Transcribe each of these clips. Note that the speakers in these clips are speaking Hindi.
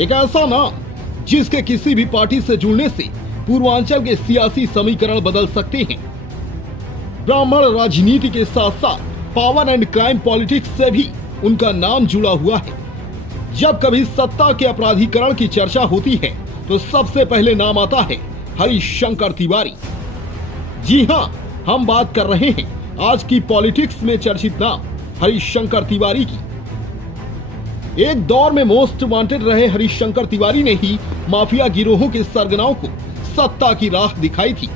एक ऐसा नाम जिसके किसी भी पार्टी से जुड़ने से पूर्वांचल के सियासी समीकरण बदल सकते हैं। ब्राह्मण राजनीति के साथ साथ पावर एंड क्राइम पॉलिटिक्स से भी उनका नाम जुड़ा हुआ है। जब कभी सत्ता के अपराधीकरण की चर्चा होती है तो सबसे पहले नाम आता है हरिशंकर तिवारी। जी हां, हम बात कर रहे हैं आज की पॉलिटिक्स में चर्चित नाम हरिशंकर तिवारी की। एक दौर में मोस्ट वांटेड रहे हरिशंकर तिवारी ने ही माफिया गिरोहों के सरगनाओं को सत्ता की राह दिखाई थी।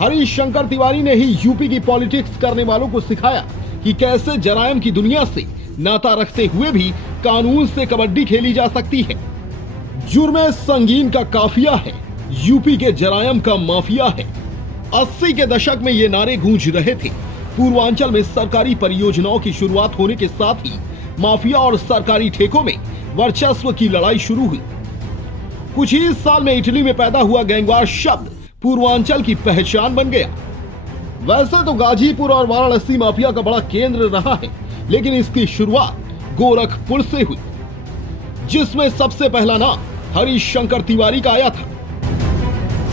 हरिशंकर तिवारी ने ही यूपी की पॉलिटिक्स करने वालों को सिखाया कि कैसे जरायम की दुनिया से नाता रखते हुए भी कानून से कबड्डी खेली जा सकती है। जुर्मे संगीन का काफिया है, यूपी के जरायम का माफिया है। 80 के दशक में ये नारे गूंज रहे थे। पूर्वांचल में सरकारी परियोजनाओं की शुरुआत होने के साथ ही माफिया और सरकारी ठेकों में वर्चस्व की लड़ाई शुरू हुई। कुछ ही साल में इटली में पैदा हुआ गैंगवार शब्द पूर्वांचल की पहचान बन गया। वैसे तो गाजीपुर और वाराणसी माफिया का बड़ा केंद्र रहा है, लेकिन इसकी शुरुआत गोरखपुर से हुई, जिसमें सबसे पहला नाम हरिशंकर तिवारी का आया था।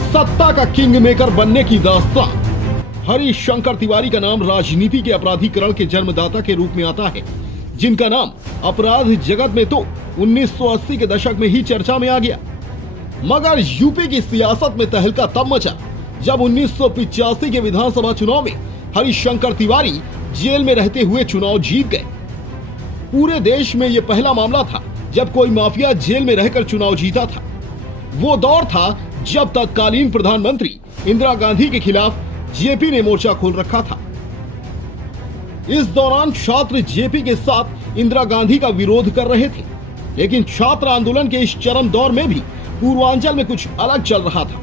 सत्ता का किंग मेकर बनने की दास्तान। हरिशंकर तिवारी का नाम राजनीति के अपराधीकरण के जन्मदाता के रूप में आता है, जिनका नाम अपराध जगत में तो 1980 के दशक में ही चर्चा में आ गया। मगर यूपी की सियासत में तहलका तब मचा जब 1985 के विधानसभा चुनाव में हरिशंकर तिवारी जेल में रहते हुए चुनाव जीत गए। पूरे देश में यह पहला मामला था जब कोई माफिया जेल में रहकर चुनाव जीता था। वो दौर था जब तत्कालीन प्रधानमंत्री इंदिरा गांधी के खिलाफ जेपी ने मोर्चा खोल रखा था। इस दौरान छात्र जेपी के साथ इंदिरा गांधी का विरोध कर रहे थे, लेकिन छात्र आंदोलन के इस चरम दौर में भी पूर्वांचल में कुछ अलग चल रहा था।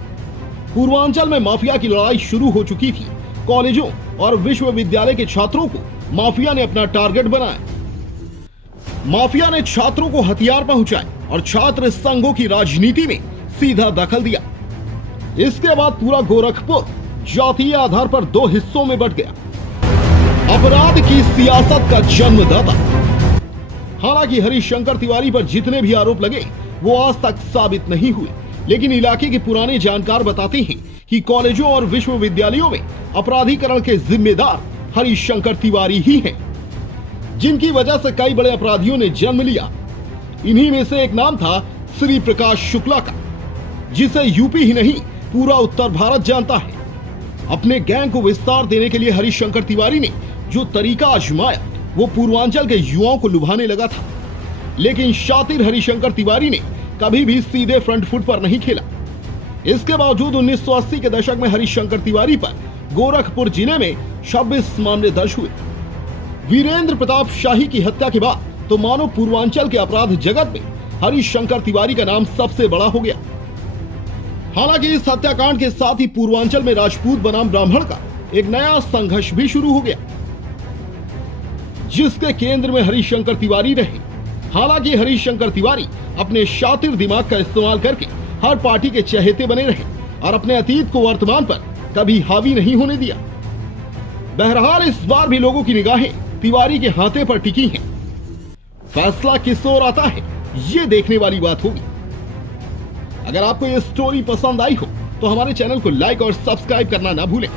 पूर्वांचल में माफिया की लड़ाई शुरू हो चुकी थी। कॉलेजों और विश्वविद्यालय के छात्रों को माफिया ने अपना टारगेट बनाया। माफिया ने छात्रों को हथियार पहुंचाए और छात्र संघों की राजनीति में सीधा दखल दिया। इसके बाद पूरा गोरखपुर जातीय आधार पर दो हिस्सों में बंट गया। अपराध की सियासत का जन्मदाता। हालांकि हरिशंकर तिवारी पर जितने भी आरोप लगे वो आज तक साबित नहीं हुए, लेकिन इलाके के पुराने जानकार बताते हैं कि कॉलेजों और विश्वविद्यालयों में अपराधीकरण के जिम्मेदार हरिशंकर तिवारी ही हैं, जिनकी वजह से कई बड़े अपराधियों ने जन्म लिया। इन्हीं में से एक नाम था श्री प्रकाश शुक्ला का, जिसे यूपी ही नहीं पूरा उत्तर भारत जानता है। अपने गैंग को विस्तार देने के लिए हरिशंकर तिवारी ने जो तरीका आजमाया वो पूर्वांचल के युवाओं को लुभाने लगा था। लेकिन शातिर हरिशंकर तिवारी ने कभी भी सीधे फ्रंट फुट पर नहीं खेला। इसके बावजूद 1980 के दशक में हरिशंकर तिवारी पर गोरखपुर जिले में 26 मामले दर्ज हुए। वीरेंद्र प्रताप शाही की हत्या के बाद तो मानो पूर्वांचल के अपराध जगत में हरिशंकर तिवारी का नाम सबसे बड़ा हो गया। हालांकि इस हत्याकांड के साथ ही पूर्वांचल में राजपूत बनाम ब्राह्मण का एक नया संघर्ष भी शुरू हो गया, जिसके केंद्र में हरिशंकर तिवारी रहे। हालांकि हरिशंकर तिवारी अपने शातिर दिमाग का इस्तेमाल करके हर पार्टी के चहेते बने रहे और अपने अतीत को वर्तमान पर कभी हावी नहीं होने दिया। बहरहाल इस बार भी लोगों की निगाहें तिवारी के हाथे पर टिकी हैं। फैसला किस ओर आता है ये देखने वाली बात होगी। अगर आपको ये स्टोरी पसंद आई हो तो हमारे चैनल को लाइक और सब्सक्राइब करना ना भूलें।